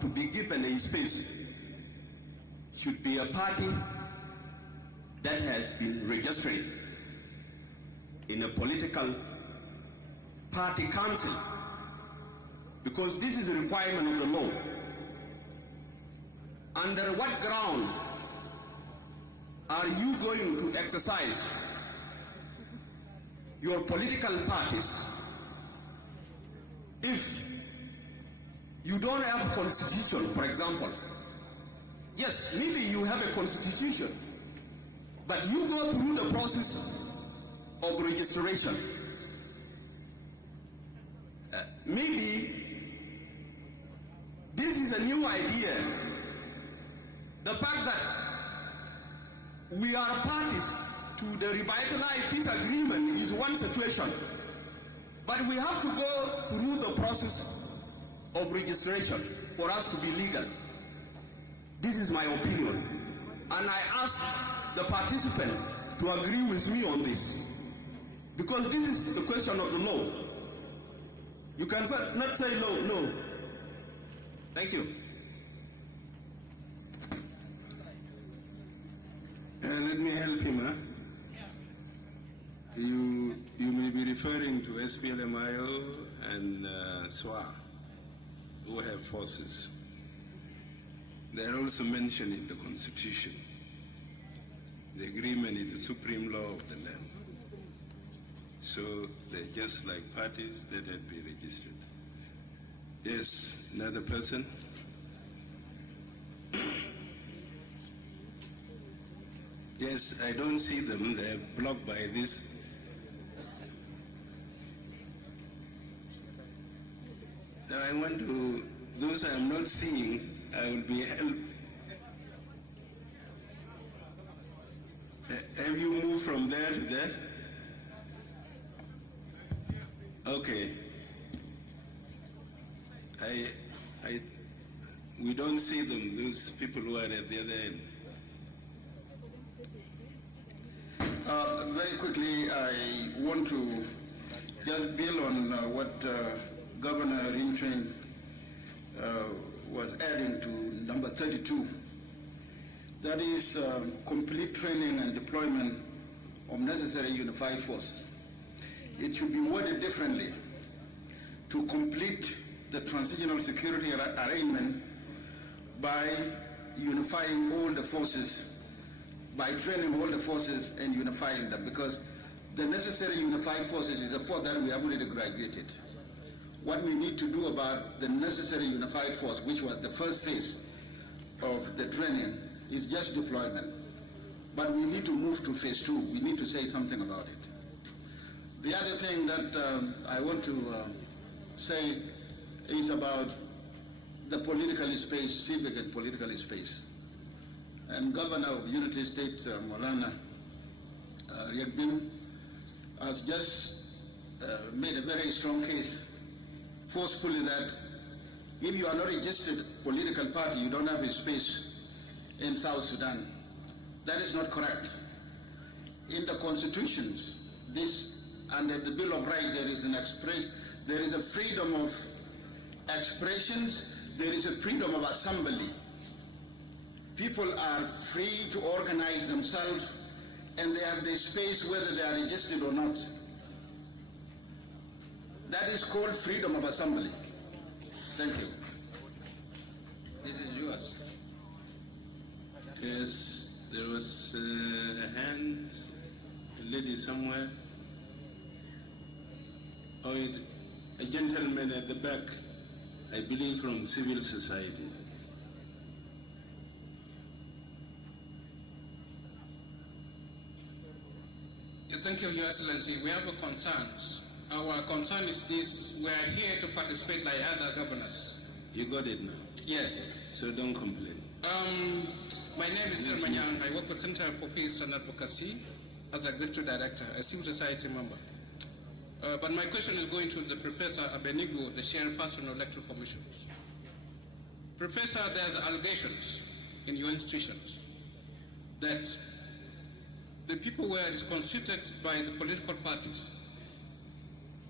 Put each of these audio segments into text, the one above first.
to be given a space should be a party that has been registered in a political party council, because this is a requirement of the law. Under what ground are you going to exercise your political parties if you don't have a constitution, for example? Yes, maybe you have a constitution, but you go through the process of registration. Maybe this is a new idea. The fact that we are parties to the revitalized peace agreement is one situation, but we have to go through the process of registration for us to be legal. This is my opinion, and I ask the participant to agree with me on this, because this is the question of the law. You can not say no. Thank you. Let me help him. You may be referring to SPLMIO and SWA, who have forces. They are also mentioned in the Constitution. The agreement is the supreme law of the land. So they're just like parties that had been registered. Yes, another person? Yes, I don't see them. They're blocked by this. Now I want to, those I'm not seeing, I will be helped. Have you moved from there to there? Okay. We don't see them, those people who are at the other end. Very quickly, I want to just build on what Governor Rinchen was adding to number 32. That is complete training and deployment of necessary unified forces. It should be worded differently: to complete the transitional security arrangement by unifying all the forces, by training all the forces and unifying them, because the necessary unified forces is a force that we have already graduated. What we need to do about the necessary unified force, which was the first phase of the training, is just deployment. But we need to move to phase 2. We need to say something about it. The other thing that I want to say is about the political space, civic and political space. And Governor of Unity State, Maulana Riekbin, has just made a very strong case, forcefully, that if you are not registered political party, you don't have a space in South Sudan. That is not correct. In the constitutions, under the Bill of Rights, there is a freedom of expressions, there is a freedom of assembly. People are free to organize themselves, and they have the space whether they are registered or not. That is called freedom of assembly. Thank you. This is yours. Yes, there was a hand, a lady somewhere. Oh, a gentleman at the back, I believe from civil society. Thank you, Your Excellency. We have a concern. Our concern is this: we are here to participate like other governors. You got it now? Yes. So don't complain. My name is Termanyang. I work with Center for Peace and Advocacy as Executive Director, a civil society member. But my question is going to the Professor Abenigo, the Chairperson of Electoral Commission. Professor, there's allegations in your institutions that the people were disconcerted by the political parties.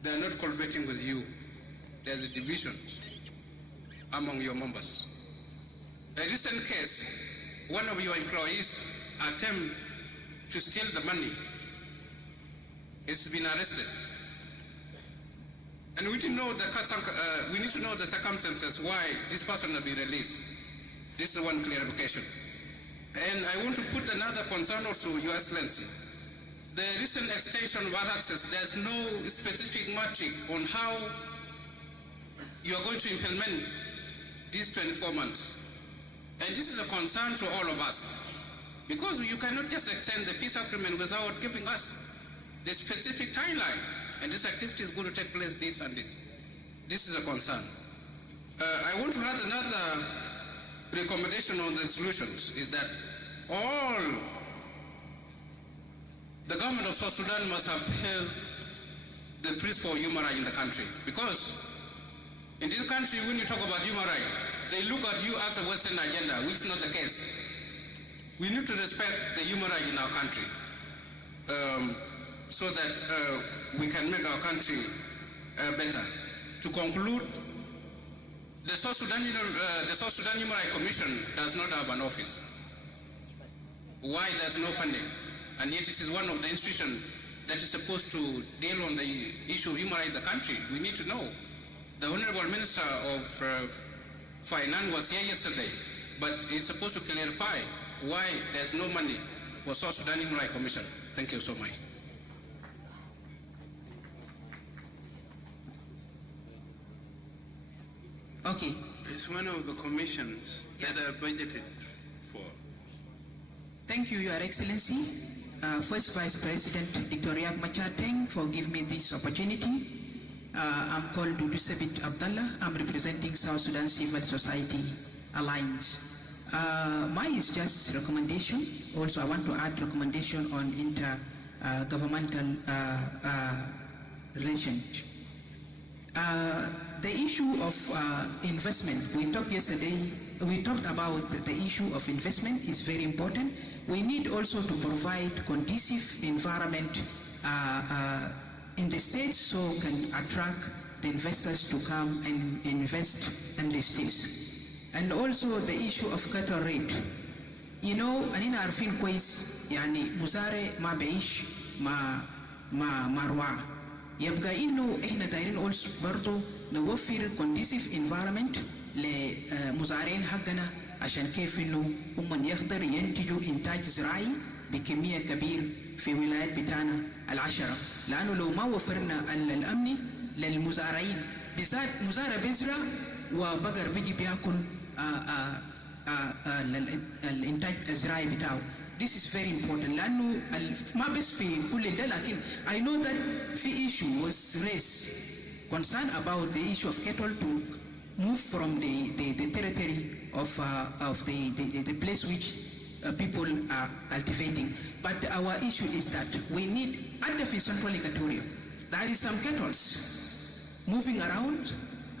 They are not collaborating with you. There's a division among your members. A recent case, one of your employees attempted to steal the money. It's been arrested. And we need to know the circumstances why this person has been released. This is one clarification. And I want to put another concern also, Your Excellency. The recent extension of R-ARCSSS, there's no specific metric on how you are going to implement these 24 months. And this is a concern to all of us, because you cannot just extend the peace agreement without giving us the specific timeline. And this activity is going to take place this and this. This is a concern. I want to add another recommendation on the solutions, is that all the government of South Sudan must have held the principle of human rights in the country. Because in this country, when you talk about human rights, they look at you as a Western agenda, which is not the case. We need to respect the human rights in our country, so that we can make our country better. To conclude, the South Sudan Human Rights Commission does not have an office. Why there's no funding? And yet it is one of the institutions that is supposed to deal on the issue of human rights in the country. We need to know. The Honourable Minister of Finance was here yesterday, but he's supposed to clarify why there's no money for South Sudan Human Rights Commission. Thank you so much. Okay. It's one of the commissions that are budgeted for. Thank you, Your Excellency. First Vice President Dr. Riek Machar Teng for giving me this opportunity. I'm called Dudusabit Abdallah. I'm representing South Sudan Civil Society Alliance. Mine is just recommendation. Also, I want to add recommendation on intergovernmental relations. The issue of investment, we talked yesterday, we talked about the issue of investment is very important. We need also to provide conducive environment in the states so can attract the investors to come and invest in the states. And also the issue of cattle rate. You know, أننا عارفين كويس يعني مزارع ما بعيش ما روعة. يبقى إنه إحنا دايرين also برضو نوفر conducive environment لمزارعين حقنا عشان كيف إنه هم يقدر ينتجوا إنتاج زراعي بكمية كبير في ولايات بتاعنا العشرة. لأنه لو ما وفرنا الأمن للمزارعين بالذات مزارع بيزرع وبقر بيجي بياكل الإنتاج الزراعي بتاعه. This is very important لأنه ما بس في كل ده لكن I know that في issue was raised concern about the issue of cattle to move from the territory of the place which people are cultivating. But our issue is that we need, at the central equatoria, there is some cattle moving around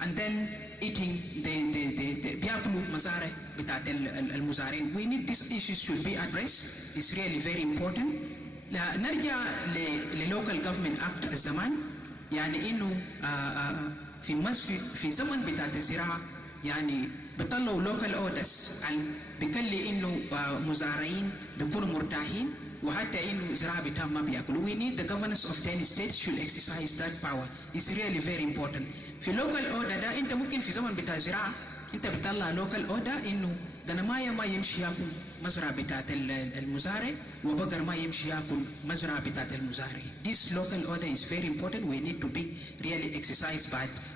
and then eating the biakulu mazare bitat al-muzarin. We need these issues should be addressed. It's really very important. نرجع للوكال government act الزمان يعني إنه في زمن بتاعت الزراعة يعني بيطلعوا local orders بيخلي إنه مزارعين بيكونوا مرتاحين وحتى إنه زراعة بتاعهم ما بياكلوا. We need the governors of 10 states should exercise that power. It's really very important. في local order ده أنت ممكن في زمن بتاع الزراعة أنت بتطلع local order إنه غنماية ما يمشي ياكل مزرعة بتاعت المزارع وبقر ما يمشي ياكل مزرعة بتاعت المزارع. This local order is very important. We need to be really exercised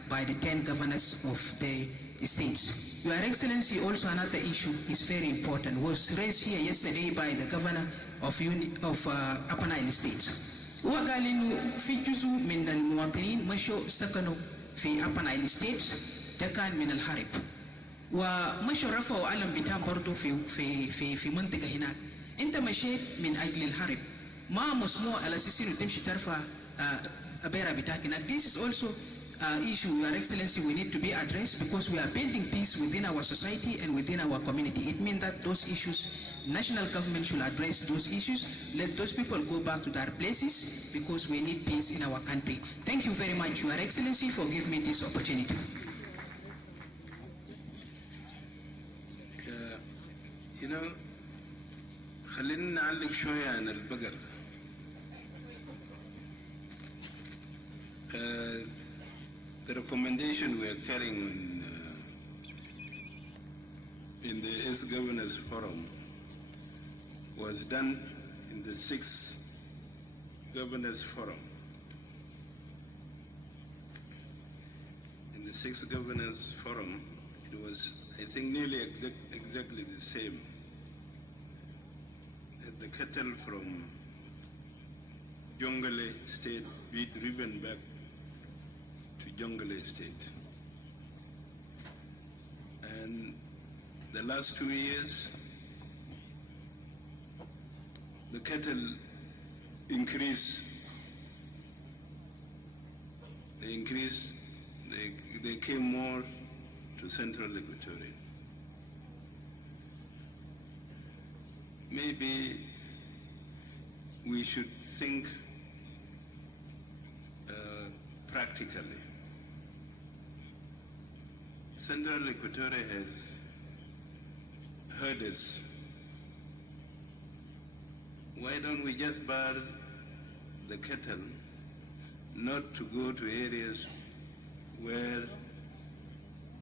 by the 10 governors of the states. Your Excellency, also another issue is very important. Was raised here yesterday by the governor of Upper Nile State. وقال إنه في جزء من المواطنين مشوا سكنوا في Upper Nile State ده كان من الحرب. ومشوا رفعوا علم بتاعهم برضو في منطقة هناك. أنت مشيت من أجل الحرب. ما مسموح على أساس إنه تمشي ترفع أبيرة بتاعك هناك. This is also issue, Your Excellency, we need to be addressed because we are building peace within our society and within our community. It means that those issues, national government should address those issues. Let those people go back to their places because we need peace in our country. Thank you very much, Your Excellency, for giving me this opportunity. You know, خلينا نعلق شوية عن البقر. The recommendation we are carrying on in the S-Governors Forum was done in the 6th Governors Forum. In the 6th Governors Forum, it was, I think, nearly exactly the same. That the cattle from Jonglei State be driven back to Jonglei State. And the last 2 years, the cattle increased. They increased. They came more to central Equatoria. Maybe we should think practically. Central Equatoria has herders. Why don't we just bar the cattle not to go to areas where